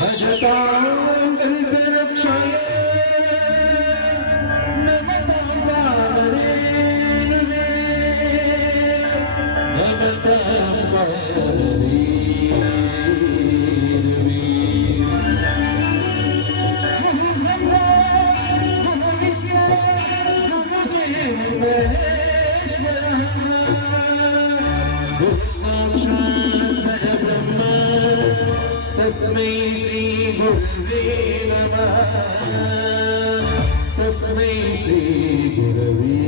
भजतां कल्परक्षाय नमतां वामदेवने नमतां वामदेवने नमो ब्रह्मा नमो विष्णु नमो देवो महेश्वरः साक्षात् परब्रह्म तस्मै श्री गुरवे नमः तस्मै श्री गुरवे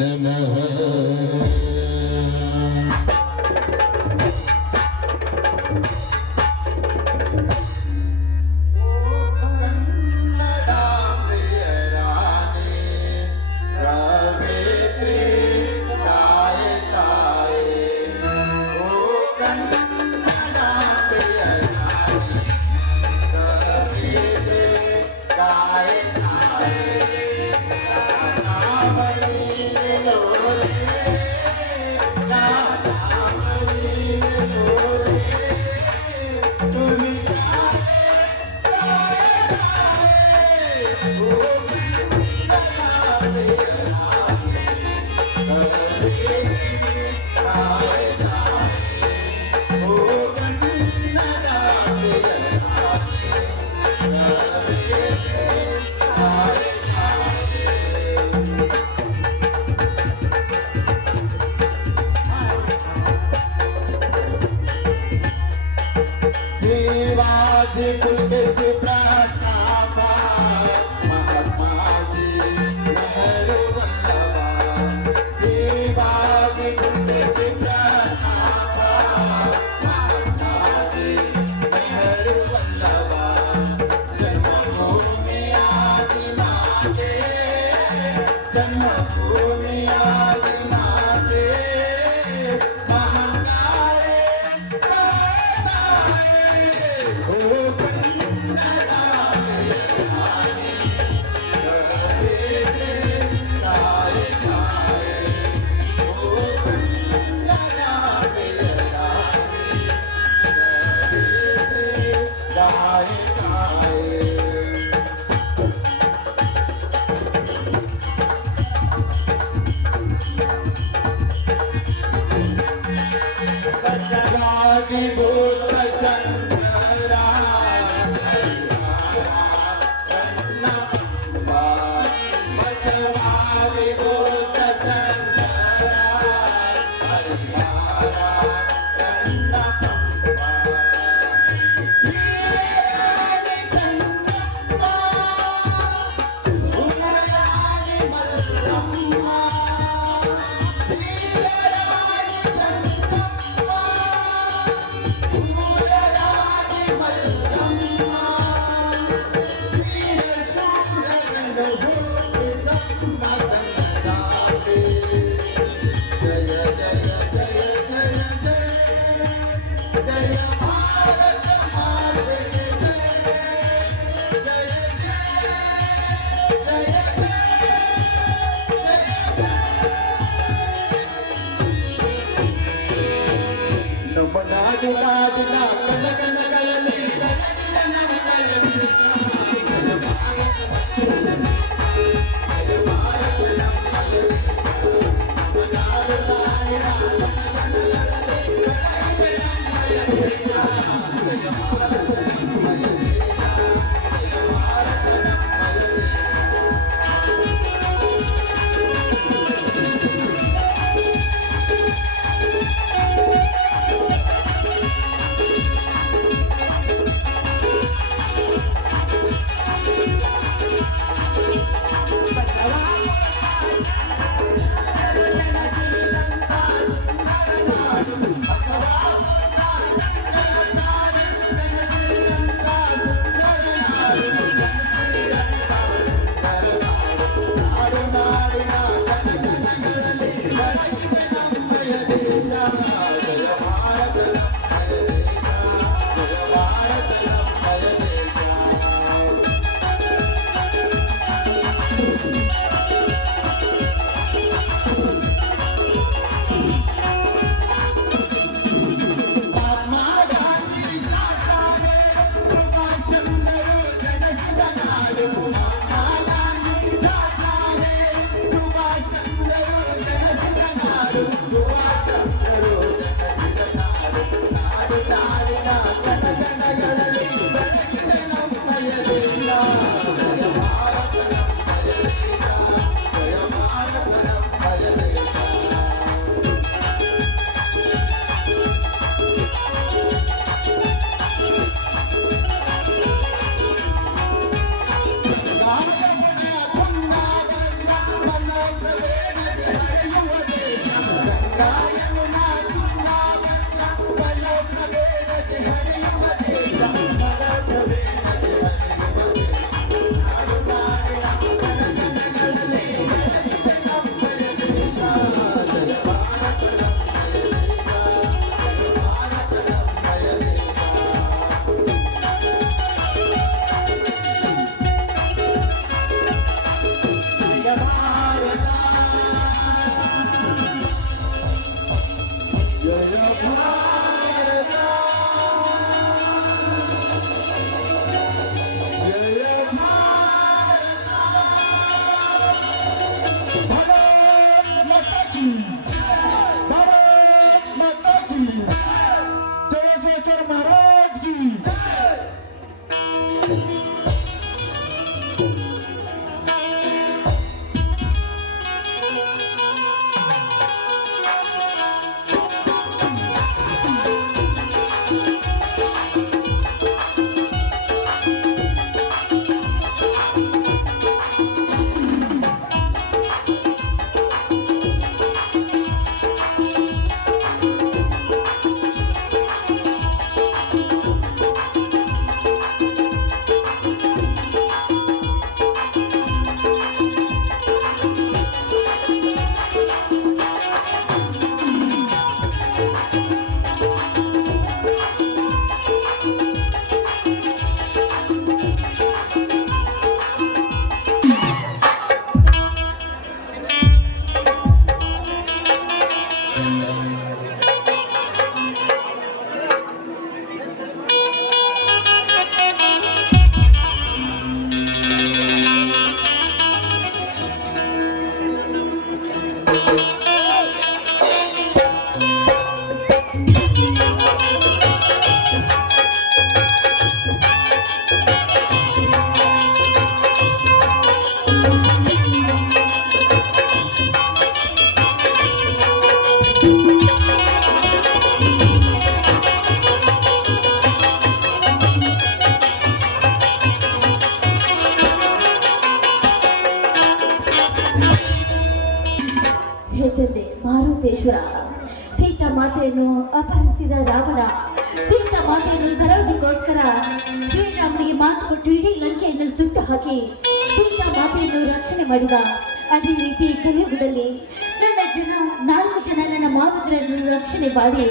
नमः ಹೇಳ್ತಂದೆ ಮಾರುತೇಶ್ವರ, ಸೀತಾ ಮಾತೆಯನ್ನು ಅಪಹರಿಸಿದ ರಾವಣ ಸೀತಾ ಮಾತೆಯನ್ನು ತರುವುದಕ್ಕೋಸ್ಕರ ಶ್ರೀರಾಮನಿಗೆ ಮಾತು ಕೊಟ್ಟು ಇಡೀ ಲಂಕೆಯನ್ನು ಸುಟ್ಟು ಹಾಕಿ ಸೀತಾ ಮಾತೆಯನ್ನು ರಕ್ಷಣೆ ಮಾಡಿದ. ಅದೇ ರೀತಿ ಕಲಿಯುಗದಲ್ಲಿ ನನ್ನ 4 ಜನ ನನ್ನ ಮಾವಂದ್ರನ್ನು ರಕ್ಷಣೆ ಮಾಡಿ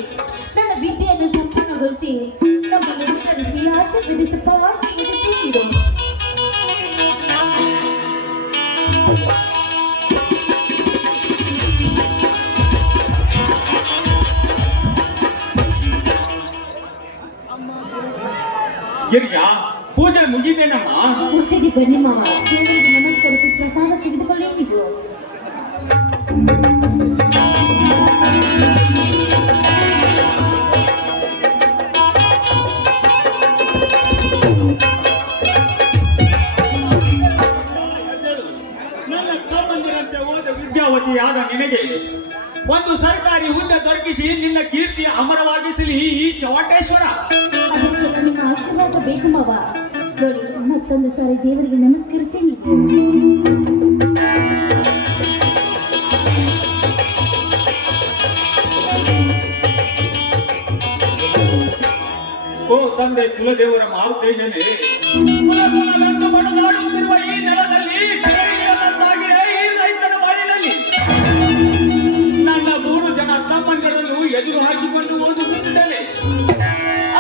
ನನ್ನ ವಿದ್ಯೆಯನ್ನು ಸಂಪೂರ್ಣಗೊಳಿಸಿ ನಮ್ಮನ್ನು ವಿಸ್ತರಿಸಿ ಆಶೀರ್ವದಿಸಿ ನೀಡು. ಗಿರಿಜಾ, ಪೂಜೆ ಮುಗಿದೇನಮ್ಮ? ಮುಗಿದಿ ಬನ್ನಿ ಮಾವ, ದೇವರಿಗೆ ನಮಸ್ಕರಿಸಿ ಪ್ರಸಾದ ತೆಗೆದುಕೊಳ್ಳಿ. ಇದು ನನ್ನ ತಮ್ಮಂದಿರಂತೆ ಓದ ವಿದ್ಯಾವತಿಯಾದ ನಿನಗೆ ಒಂದು ಸರ್ಕಾರಿ ಹುದ್ದೆ ದೊರಕಿಸಿ ನಿನ್ನ ಕೀರ್ತಿ ಅಮರವಾಗಿಸಲಿ ಈ ಚವಟೇಶ್ವರ. ಅದಕ್ಕೆ ನಿಮ್ಮ ಆಶೀರ್ವಾದ ಬೇಕು ಮಾವ. ನೋಡಿ, ಮತ್ತೊಂದು ಸಾರಿ ದೇವರಿಗೆ ನಮಸ್ಕರಿಸಿ ಓ ತಂದೆ ಕುಲದೇವರ ಮಾರುತೇಜನೇ, ಕುಲಕುಲವೆಂದು ಬಡದಾಡುತ್ತಿರುವ ಈ ನೆಲದಲ್ಲಿ ಕೆರೆಯಿಲ್ಲದಂತಾಗಿದೆ ಈ ರೈತನ ಬಾಳಿನಲ್ಲಿ. ನನ್ನ 3 ಜನ ತಮ್ಮಂದಿರನ್ನು ಎದುರು ಹಾಕಿಕೊಂಡು ಓದಿಸುತ್ತಿದ್ದೇನೆ.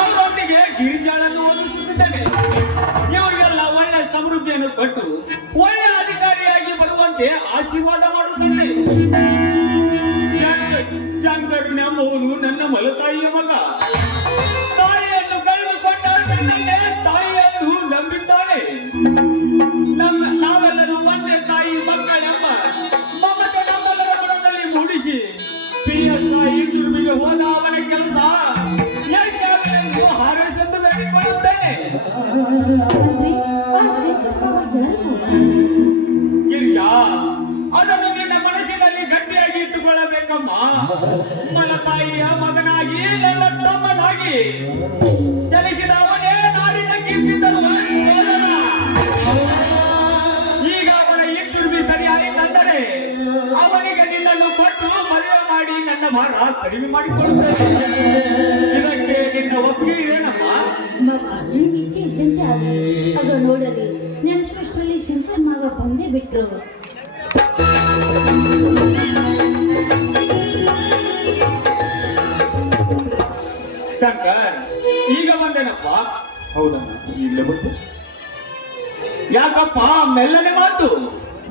ಅವರೊಂದಿಗೆ ಗಿರಿಜಾಳನ್ನು ಓದಿಸುತ್ತಿದ್ದೇನೆ. ಇವರಿಗೆಲ್ಲ ಒಳ್ಳೆ ಸಮೃದ್ಧಿಯನ್ನು ಕೊಟ್ಟು ಒಳ್ಳೆ ಅಧಿಕಾರಿಯಾಗಿ ಬರುವಂತೆ ಆಶೀರ್ವಾದ ಮಾಡುತ್ತೇನೆ. ಶಂಕರನೆಂಬುವನು ನನ್ನ ಮಲತಾಯಿಯ ಮಗ. ತಾಯಿಯನ್ನು ಕಳೆದುಕೊಂಡ ನನ್ನನ್ನೇ ತಾಯಿಯನ್ನು ನಂಬಿದ್ದಾನೆ. ನಾವೆಲ್ಲರೂ ಒಂದೇ ತಾಯಿ ಮಕ್ಕಳೆಂಬ ಮಮತೆ ನಮ್ಮೆಲ್ಲರ ಗುಣದಲ್ಲಿ ಮೂಡಿಸಿ PSI ದುರ್ಬಿಗೆ ಹೋದ ಅವನ ಕೆಲಸ ಯಶಸ್ಸನ್ನು ಹಾರೈಸಲು ಬೇಡಿಕೊಳ್ಳುತ್ತೇನೆ. ಗಿರಿಜಾ, ಅದನ್ನು ನಿನ್ನ ಮನಸ್ಸಿನಲ್ಲಿ ಗಟ್ಟಿಯಾಗಿ ಇಟ್ಟುಕೊಳ್ಳಬೇಕಮ್ಮ. ಮಲತಾಯಿಯ ಮಗನಾಗಿ ನನ್ನ ತಮ್ಮನಾಗಿ ಜನಿಸಿದವನೇ ನಾಡಿನ ಕೀರ್ತಿ ತರುವ ಸೋದರ. ಈಗ ಅವನ ಇಂಟರ್ವ್ಯೂ ಸರಿಯಾಯಿತಂದರೆ ಅವನಿಗೆ ನಿನ್ನನ್ನು ಕೊಟ್ಟು ಮದುವೆ ಮಾಡಿ ನನ್ನ ಭಾರ ಕಡಿಮೆ ಮಾಡಿಕೊಳ್ಳುತ್ತೇನೆ. ಇದಕ್ಕೆ ನಿನ್ನ ಒಪ್ಪಿಗೆ ಏನಮ್ಮ? ನಿಮ್ಗೆ ಇಚ್ಛೆ ಇದ್ದಂತೆ ಆಗಲಿ. ಅದು ನೋಡಲಿ, ನೆನೆಸುವಷ್ಟರಲ್ಲಿ ಶಂಕರ್ ಮಾವ ಬಂದೇ ಬಿಟ್ರು. ಶಂಕರ್, ಈಗ ಬಂದೇನಪ್ಪ? ಹೌದಮ್ಮ, ಈಗಲೇ ಬಂದೆ. ಯಾಕಪ್ಪ ಮೆಲ್ಲನೆ ಮಾತು?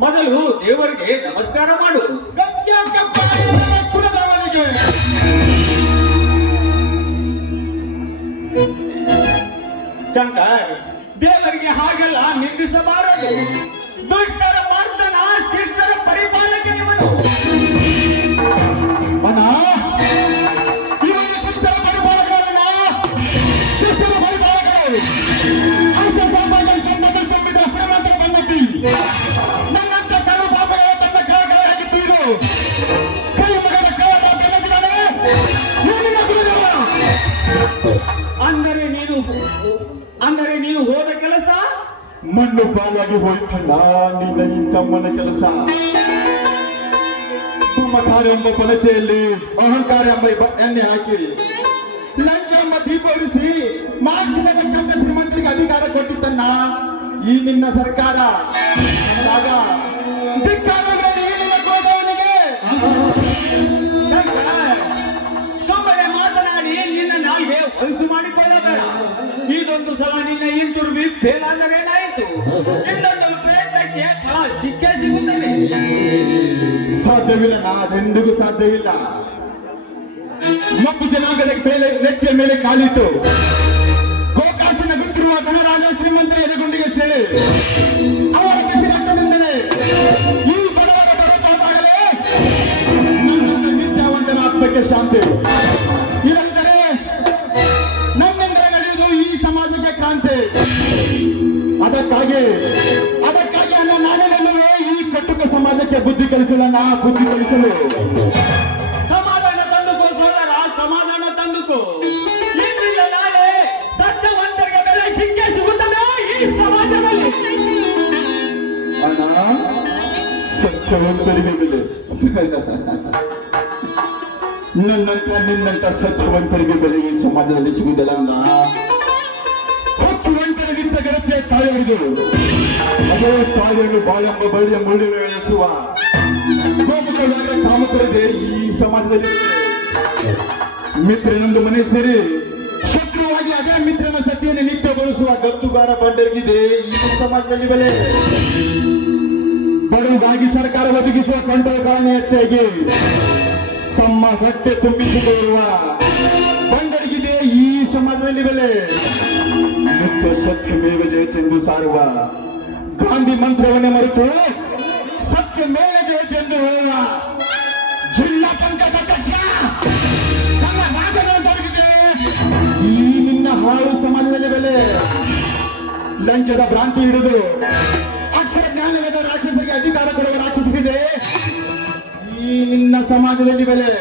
ಮೊದಲು ದೇವರಿಗೆ ನಮಸ್ಕಾರ ಮಾಡು. ಶಂಕರ್, ದೇವರಿಗೆ ಹಾಗೆಲ್ಲ ನಿಂದಿಸಬಾರದು. ದುಷ್ಟರ ಮಾರ್ತನ, ಶಿಷ್ಟರ ಪರಿಪಾಲಕ ನಿಮ್ಮನು. ಶಿಷ್ಟರ ಪರಿಪಾಲಕರಲ್ಲ, ಶಿಷ್ಟರ ಪರಿಪಾಲಕರು. ಮಣ್ಣು ಪಾಲಾಗಿ ಹೋಯ್ತಣ್ಣ ನಿನ್ನ ಈ ತಮ್ಮನ ಕೆಲಸ. ಮಮಕಾರ ಎಂಬ ಕೊರತೆಯಲ್ಲಿ ಅಹಂಕಾರ ಎಂಬ ಎಣ್ಣೆ ಹಾಕಿ ಲಂಚ ಎಂಬ ದೀಪ ಉಳಿಸಿ ಮಾರ್ಕ್ಸಿನ ಚಂದ ಶ್ರೀಮಂತರಿಗೆ ಅಧಿಕಾರ ಕೊಟ್ಟಿದ್ದನ್ನ ಈ ನಿನ್ನ ಸರ್ಕಾರ ಆಗ ಧಿಕ್ಕಾರಗಳಲ್ಲಿ ಈ ನಿನ್ನ ಕ್ರೋಧವನಿಗೆ. ಸುಮ್ಮನೆ ಮಾತನಾಡಿ ನಿನ್ನ ನಾಯಿಗೆ ವಯಸ್ಸು ಮಾಡಿಕೊಳ್ಳಬೇಡ. ಇದೊಂದು ಸಲ ನಿನ್ನ ಹಿಂತಿರುಗಿ ಫೇಲ್ ಆದರೇನಾಯಿತು, ಇನ್ನೊಂದು ಪ್ರಯತ್ನಕ್ಕೆ ಫಲ ಸಿಕ್ಕೇ ಸಿಗುತ್ತದೆ. ಸಾಧ್ಯವಿಲ್ಲ, ಅದೆಂದಿಗೂ ಸಾಧ್ಯವಿಲ್ಲ. ಮಬ್ಬು ಜನಾಂಗದ ಮೇಲೆ ನೆಟ್ಟಿಯ ಮೇಲೆ ಕಾಲಿಟ್ಟು ಗೋಕಾಸಿನ ಗೊತ್ತಿರುವ ಧನರಾಜ ಶ್ರೀಮಂತರ ಎದೆಗುಂಡಿಗೆ ಸೇರಿ ಅವರ ಬಿಸಿರಕ್ತದಿಂದಲೇ ಈ ಬಡವರ ಬರತಾದಾಗಲೇ ನನ್ನಂತ ವಿದ್ಯಾವಂತನ ಆತ್ಮಕ್ಕೆ ಶಾಂತಿ. ಇಲ್ಲದಿದ್ದರೆ ನಮ್ಮಿಂದ ನಡೆಯುವುದು ಈ ಸಮಾಜಕ್ಕೆ ಕ್ರಾಂತಿ. ಅದಕ್ಕಾಗಿ ಅನ್ನ ನಾನೇ ನಿಲ್ಲುವೆ ಈ ಕಟ್ಟುಕ ಸಮಾಜಕ್ಕೆ ಬುದ್ಧಿ ಕಲಿಸಲನ್ನ ಬುದ್ಧಿ ಕಲಿಸಲು. ಸಮಾಧಾನ ತಂದುಕೋ ಸೋದರ, ಸಮಾಧಾನ ತಂದುಕೋ. ಇಂದಿನ ನಾಳೆ ಸತ್ಯವಂತರಿಗೆ ಬೆಲೆ ಸಿಕ್ಕೇ ಸಿಗುತ್ತದೆ ಈ ಸಮಾಜದಲ್ಲಿ. ಅಣ್ಣ, ಸತ್ಯವಂತರಿಗೆ ಬೆಲೆ ನನ್ನಂತ ನಿನ್ನಂತ ಸತ್ಯವಂತರಿಗೆ ಬೆಲೆ ಈ ಸಮಾಜದಲ್ಲಿ ಸಿಗುವುದಿಲ್ಲ ಅಣ್ಣ. ಹೊತ್ತುವಂತರಿಗಿಂತ ಗೆಳತಿಯ ತಾಯಿಯರಿದು ಅದೇ ತಾಯಿಯನ್ನು ಬಾಳೆಂಬ ಬಳ್ಳಿಯ ಮುಳ್ಳಿನ ಎಳೆಸುವ ಗೋಮುಖವಾದ ಕಾಮಕರಿಗೆ ಈ ಸಮಾಜದಲ್ಲಿ ಮಿತ್ರನೊಂದು ಮನೆ ಸೇರಿ ಶತ್ರುವಾಗಿ ಅದೇ ಮಿತ್ರನ ಸತಿಯನ್ನು ನಿತ್ಯ ಬಳಸುವ ಗತ್ತುಗಾರ ಬಂಡರಿಗಿದೆ ಈ ಸಮಾಜದಲ್ಲಿ ಬೆಲೆ. ಬಡವಗಾಗಿ ಸರ್ಕಾರ ಒದಗಿಸುವ ಕಂಟ್ರೋಲ್ ಕಾರಣೆಯತ್ತಾಗಿ ತಮ್ಮ ಹೊಟ್ಟೆ ತುಂಬಿಸಿಕೊಳ್ಳುವ ಬಂಡರಿಗಿದೆ ಈ ಸಮಾಜದಲ್ಲಿ ಬೆಲೆ. ನಿತ್ಯ ಸತ್ಯಮೇವ ಜಯತೆಂದು ಸಾರುವ ಗಾಂಧಿ ಮಂತ್ರವನ್ನೇ ಮರೆತು ಸತ್ಯಮೇವ ಜಯತೆಂದು ಹೇಳುವ ಜಿಲ್ಲಾ ಪಂಚಾಯತ್ ಅಧ್ಯಕ್ಷ ತನ್ನ ರಾಜನಂತವರಿಗೆ ಈ ನಿನ್ನ ಹಾಳು ಸಮಾಜದಲ್ಲಿ ಬೆಲೆ. ಲಂಚದ ಭ್ರಾಂತಿ ಹಿಡಿದು ಅಕ್ಷರ ಜ್ಞಾನದ ರಾಕ್ಷಸರಿಗೆ ಅಧಿಕಾರ ಕೊಡುವ ರಾಕ್ಷಸರಿಗೆ ಈ ನಿನ್ನ ಸಮಾಜದಲ್ಲಿ ಬೆಲೆ.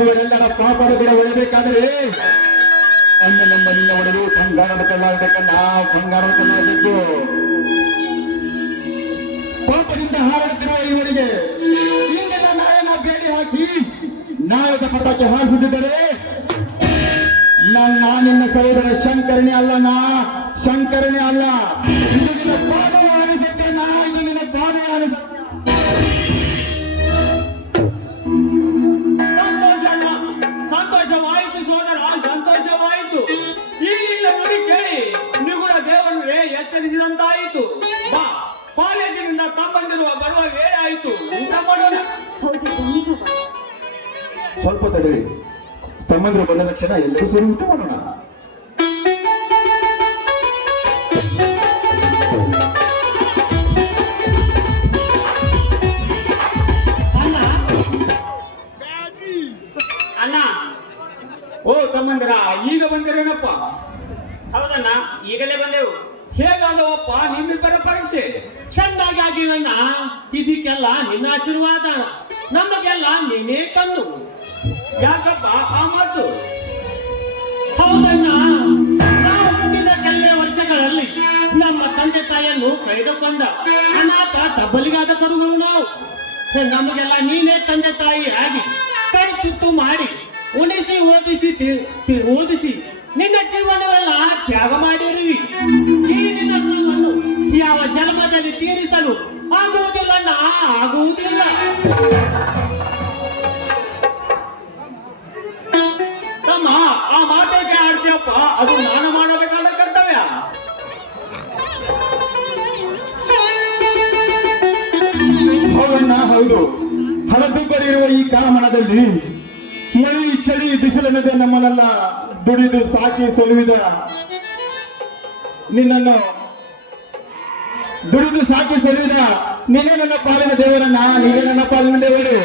ಇವರೆಲ್ಲರ ಪಾಪಡುಗಳ ಒಳಬೇಕಾದರೆ ಅನ್ನ ನಮ್ಮ ನಿನ್ನ ಒಡೆದು ಬಂಗಾರದ ಕಳ್ಳಾಗಬೇಕನ್ನ ಬಂಗಾರದ ಕಳ್ಳಾಗಬೇಕು. ಪಾಪದಿಂದ ಹಾರಾಡುತ್ತಿರುವ ಇವರಿಗೆ ಇಂದಿನ ನಾಯನ ಬೇಡಿ ಹಾಕಿ ನಾಯಕ ಪಥಕ್ಕೆ ಹಾರಿಸುತ್ತಿದ್ದರೆ ನಿನ್ನ ಸಹೋದರ ಶಂಕರನೇ ಅಲ್ಲನಾ, ಶಂಕರನೇ ಅಲ್ಲ. ಇದು ನಿನ್ನ ಪಾದವ ಅನಿಸುತ್ತೆ, ಇದು ನಿನ್ನ ಪಾದವ ಅನಿಸುತ್ತೆ. ಸಂತೋಷವಾಯಿತು ಸೋದರ, ಸಂತೋಷವಾಯಿತು. ಈಗಿನ ನುಡಿ ಕೇಳಿ ನಿಗುಣ ದೇವರೇ ಎಚ್ಚರಿಸಿದಂತಾಯಿತು. ಬಾ, ಕಾಲೇಜಿನಿಂದ ತಮ್ಮಂದಿರುವ ಬರುವ ವೇಳೆ ಆಯಿತು. ಊಟ ಮಾಡೋಣ. ಹೌದು, ಬನ್ನಿ ಬಾಬಾ. ಸ್ವಲ್ಪ ತಡೆಯಿರಿ. ತಮ್ಮಂದಿರು ಬಂದ ತಕ್ಷಣ ಎಲ್ಲರೂ ಸೇರಿ ಊಟ ಮಾಡೋಣ. ಅಣ್ಣ, ಓ ತಮ್ಮಂದಿರ, ಈಗ ಬಂದಿರೇನಪ್ಪ? ಹೌದಣ್ಣ, ಈಗಲೇ ಬಂದೆವು. ಹೇಗಾದವಪ್ಪ ನಿಮ್ಮಿಬ್ಬರ ಪರೀಕ್ಷೆ? ಚೆನ್ನಾಗಿ ಆಗಿವಣ್ಣ. ಇದಕ್ಕೆಲ್ಲ ನಿನ್ನ ಆಶೀರ್ವಾದ, ನಮಗೆಲ್ಲ ನೀನೇ ತಂದು. ಯಾಕಪ್ಪ ಆ ಮಾತು? ಹೌದಣ್ಣ, ನಾವು ಹುಟ್ಟಿದ ಕೆಲವೇ ವರ್ಷಗಳಲ್ಲಿ ನಮ್ಮ ತಂದೆ ತಾಯಿಯನ್ನು ಕಳೆದುಕೊಂಡ ಅನಾಥ ತಬ್ಬಲಿಗಾದ ಕರುಗಳು ನಾವು. ನಮಗೆಲ್ಲ ನೀನೇ ತಂದೆ ತಾಯಿ ಆಗಿ ಕೈ ತುತ್ತು ಮಾಡಿ ಉಣಿಸಿ ಓದಿಸಿ ನಿನ್ನ ಜೀವನವೆಲ್ಲ ತ್ಯಾಗ ಮಾಡಿರುವಿ. ಈ ನಿನ್ನ ಋಣವನ್ನು ಯಾವ ಜನ್ಮದಲ್ಲಿ ತೀರಿಸಲು ಆಗುವುದಿಲ್ಲ, ಆಗುವುದಿಲ್ಲ. ತಮ್ಮ, ಆ ಮಾತಕ್ಕೆ ಆಡ್ತೀಯಪ್ಪ, ಅದು ನಾನು ಮಾಡಬೇಕಾದ ಕರ್ತವ್ಯ. ಹೌದಣ್ಣ, ಹೌದು. ಹಳದುಬ್ಬರಿರುವ ಈ ಕಾಲಮಾನದಲ್ಲಿ ಮಳಿ ಚಳಿ ಬಿಸಿಲನ್ನದೆ ನಮ್ಮನ್ನೆಲ್ಲ ದುಡಿದು ಸಾಕಿ ಸೊಲುವಿದ ನಿನ್ನನ್ನು ದುಡಿದು ಸಾಕಿ ಸೊಲುವಿದ ನೀನೇ ನನ್ನ ಪಾಲಿನ ದೇವರನ್ನ, ನೀನೇ ನನ್ನ ಪಾಲಿನ ದೇವರು.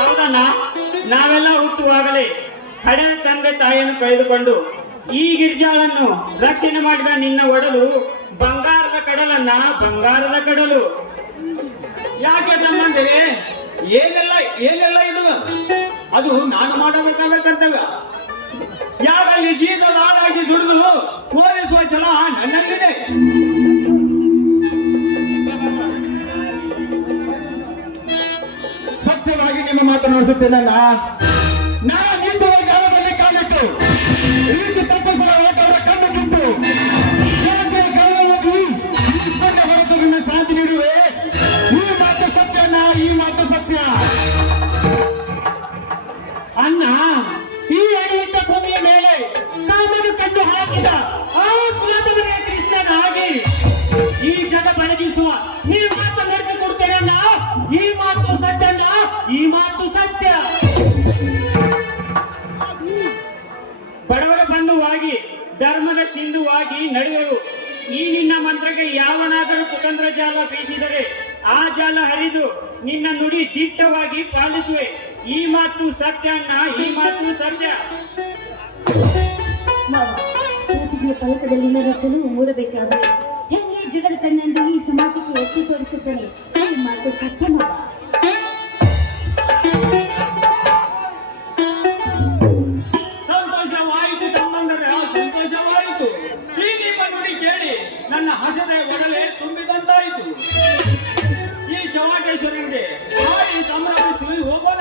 ಹೌದಣ್ಣ, ನಾವೆಲ್ಲ ಹುಟ್ಟುವಾಗಲೇ ಹಳೆ ತಂದೆ ತಾಯಿಯನ್ನು ಕಳೆದುಕೊಂಡು ಈ ಗಿರ್ಜಾಳನ್ನು ರಕ್ಷಣೆ ಮಾಡಿದ ನಿನ್ನ ಒಡಲು ಬಂಗಾರದ ಕಡಲನ್ನ, ಬಂಗಾರದ ಕಡಲು. ಯಾಕೆ ತಮ್ಮಂದಿರೆ, ಏನೆಲ್ಲ ಇದು? ಅದು ನಾನು ಮಾಡಬೇಕಾದ ಕರ್ತವ್ಯ. ಯಾರಲ್ಲಿ ಜೀವನದ ಹಾಳಾಗಿ ದುಡಿದು ಓದಿಸುವ ಛಲ ನನ್ನಲ್ಲಿದೆ. ಸತ್ಯವಾಗಿ ನಿಮ್ಮ ಮಾತನಾಡಿಸುತ್ತೇನಲ್ಲ. ನಾನು ನಿಂತುವ ಜಾಗದಲ್ಲಿ ಕಾಲಿಟ್ಟು ರೀತಿ ತಪ್ಪಿಸುವ ಓಟವರ ಕಣ್ಣು ಕಿತ್ತು ಯಾಕೆ ಗೌರವವಾಗಿ ಇಟ್ಕೊಂಡ ಹೊರತು ನಿಮ್ಮ ಶಾಂತಿ ನೀಡುವೆ. ಈ ಮಾತು ಸತ್ಯನ, ಈ ಮಾತು ಸತ್ಯ. ಅಣ್ಣ, ಈ ಅಡಿಯಿಟ್ಟ ಭೂಮಿಯ ಮೇಲೆ ಕಾಮನು ಕಣ್ಣು ಹಾಕಿದ ಆ ಕುಲದವರೇ ಕೃಷ್ಣನಾಗಿ ಈ ಜಗ ಬೆಳಗಿಸುವ ಈ ಮಾತು ನಡೆಸಿಕೊಡ್ತೇನೆ ಅಣ್ಣ. ಈ ಮಾತು ಸತ್ಯಣ್ಣ, ಈ ಮಾತು ಸತ್ಯ. ಬಡವರ ಬಂಧುವಾಗಿ ಧರ್ಮದ ಸಿಂಧುವಾಗಿ ನಡೆಯುವರು. ಈ ನಿನ್ನ ಮಂತ್ರಕ್ಕೆ ಯಾವನಾದರೂ ಕುತಂತ್ರ ಜಾಲ ಬೀಸಿದರೆ ಆ ಜಾಲ ಹರಿದು ನಿನ್ನ ನುಡಿ ದಿಟ್ಟವಾಗಿ ಪಾಲಿಸುವೆ. ಈ ಮಾತು ಸತ್ಯ ಅಣ್ಣ, ಈ ಮಾತು ಸತ್ಯ. ಮಾವ, ಪ್ರತಿಭೆಯ ಫಲಕದಲ್ಲಿ ನನ್ನ ಚೆಲುವು ಮೂಡಬೇಕಾದರೆ ಹೆಂಗೆ ಜಗದ ಕಣ್ಣೆಂದು ಈ ಸಮಾಜಕ್ಕೆ ಎತ್ತಿ ತೋರಿಸುತ್ತೇನೆ. ಈ ಮಾತು ಸತ್ಯ ಮಾವ. ಸಂತೋಷವಾಯಿತು ತಮ್ಮಂದರೆ, ಸಂತೋಷವಾಯಿತು. ಈ ನಿಮ್ಮ ನುಡಿ ಕೇಳಿ ನನ್ನ ಹಸದ ಒಡಲೆ ತುಂಬಿದಂತಾಯಿತು. ಈ ಚವಾಟೇಶ್ವರನಿಗೆ ಈ ಸಂಭ್ರಮಿಸಿ ಹೋಗೋಣ.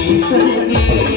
Thank you.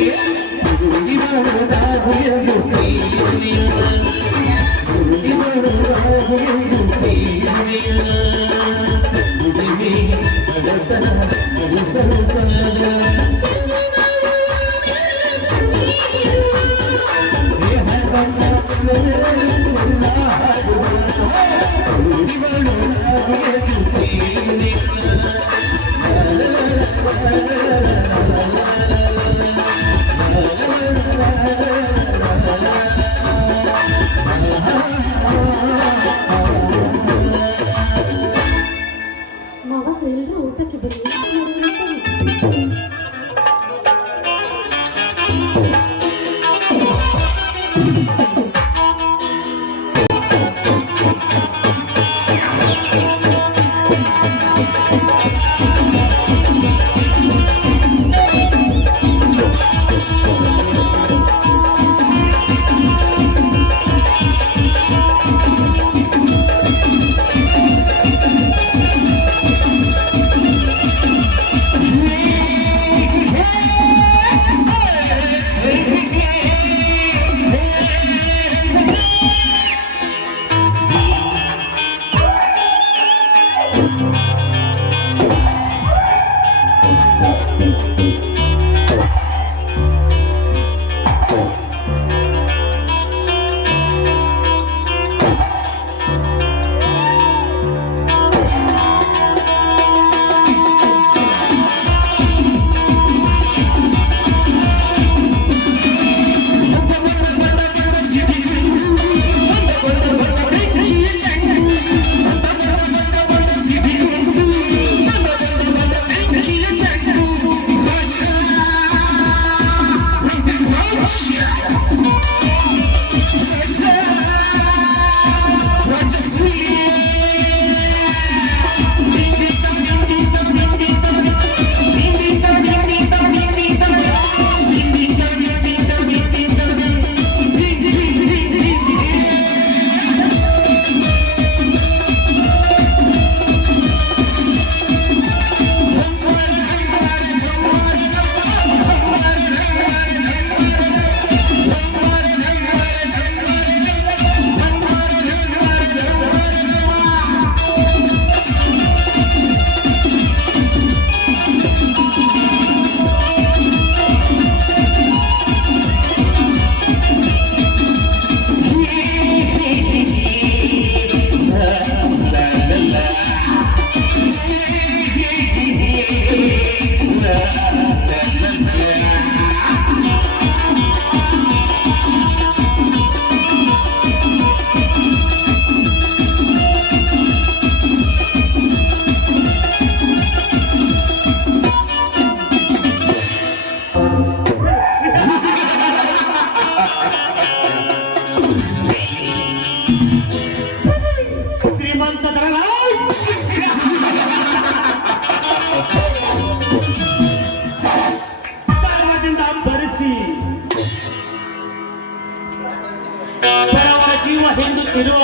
ಬಡವರ ಜೀವ ಹಿಂದುತ್ತಿರುವ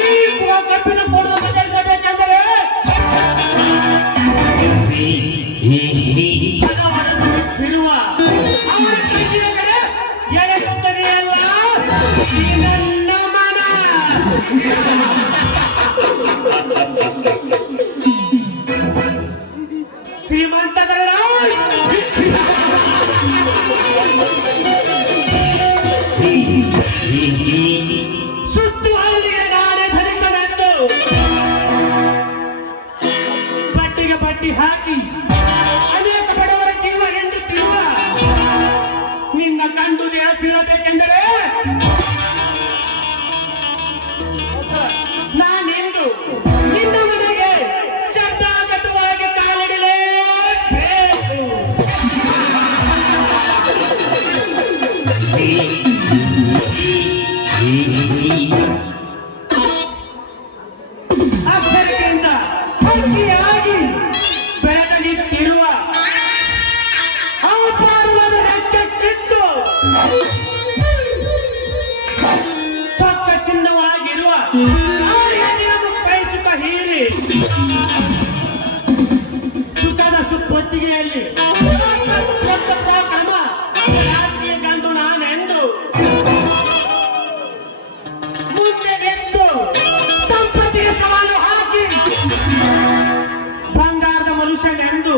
ಈ ಕಬ್ಬಿನ ಕೊಡುವ ಬದಲಿಸಬೇಕೆಂದರೆ ಬಡವರನ್ನು ಬಿಟ್ಟಿರುವ ಅವರ ಕೈಯ ಕಡೆ ಎಳೆಯುತ್ತದೆಯಲ್ಲ ಈ ನನ್ನ ಮನ. ಶ್ರೀಮಂತಗಳ ಸುತ್ತು ಅಲ್ಲಿಗೆ ನಾನೇ ಧರಿಸದಂದು ಬಡ್ಡಿಗೆ ಬಡ್ಡಿ ಹಾಕಿ ಅನೇಕ ಬಡವರ ಜೀವ ಹಿಂಡುತ್ತಿರುವ ನಿನ್ನ ಕಂಡು ದೇಹಸಿರಬೇಕೆಂದರೆ ನಾನೆಂದು ನಿನ್ನ ಮನೆಗೆ ಶ್ರದ್ಧಾಗತವಾಗಿ ಕಾಲಿಡಲೇಬೇಕು. ಅಕ್ಷರಕ್ಕಿಂತ ಹಕ್ಕಿಯಾಗಿ ಬೆಳೆದ ನಿಂತಿರುವ ಆ ಪಾರ್ವದ ರೆಕ್ಕೆ ಕಿತ್ತು ಚೊಕ್ಕ ಚಿನ್ನವಾಗಿರುವ ಆ ಹೆಣ್ಣಿನನ್ನು ಕೈ ಸುಖ ಹೀರಿ ಸುಖದ ಸುಪ್ಪೊತ್ತಿಗೆಯಲ್ಲಿ ಕ್ರಮ ರಾಜಕೀಯ ಗಂಡು ನಾನೆಂದು ಮುಂದೆ ನಿಂತು ಸಂಪತ್ತಿಗೆ ಸವಾಲು ಹಾಕಿ ಬಂಗಾರದ ಮನುಷ್ಯನೆಂದು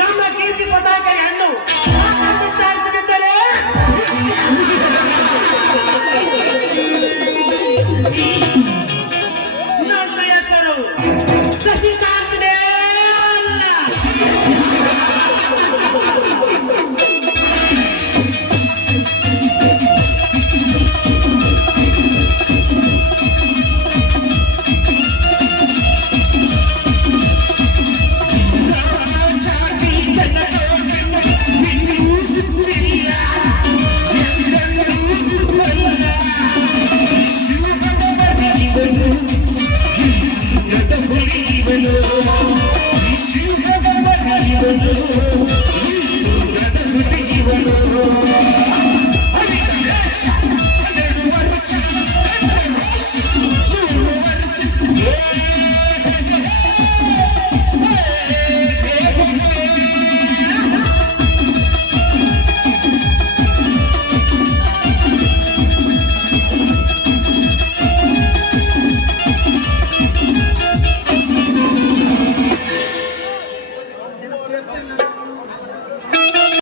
ನಮ್ಮ ಕೀರ್ತಿ ಪತಾಕೆಯನ್ನು ಆಕಾಶಕ್ಕಾರಿಸದಿದ್ದರೆ ನನ್ನ ಹೆಸರು ಶಶಿಕಾಂತನೇ ಅಲ್ಲ.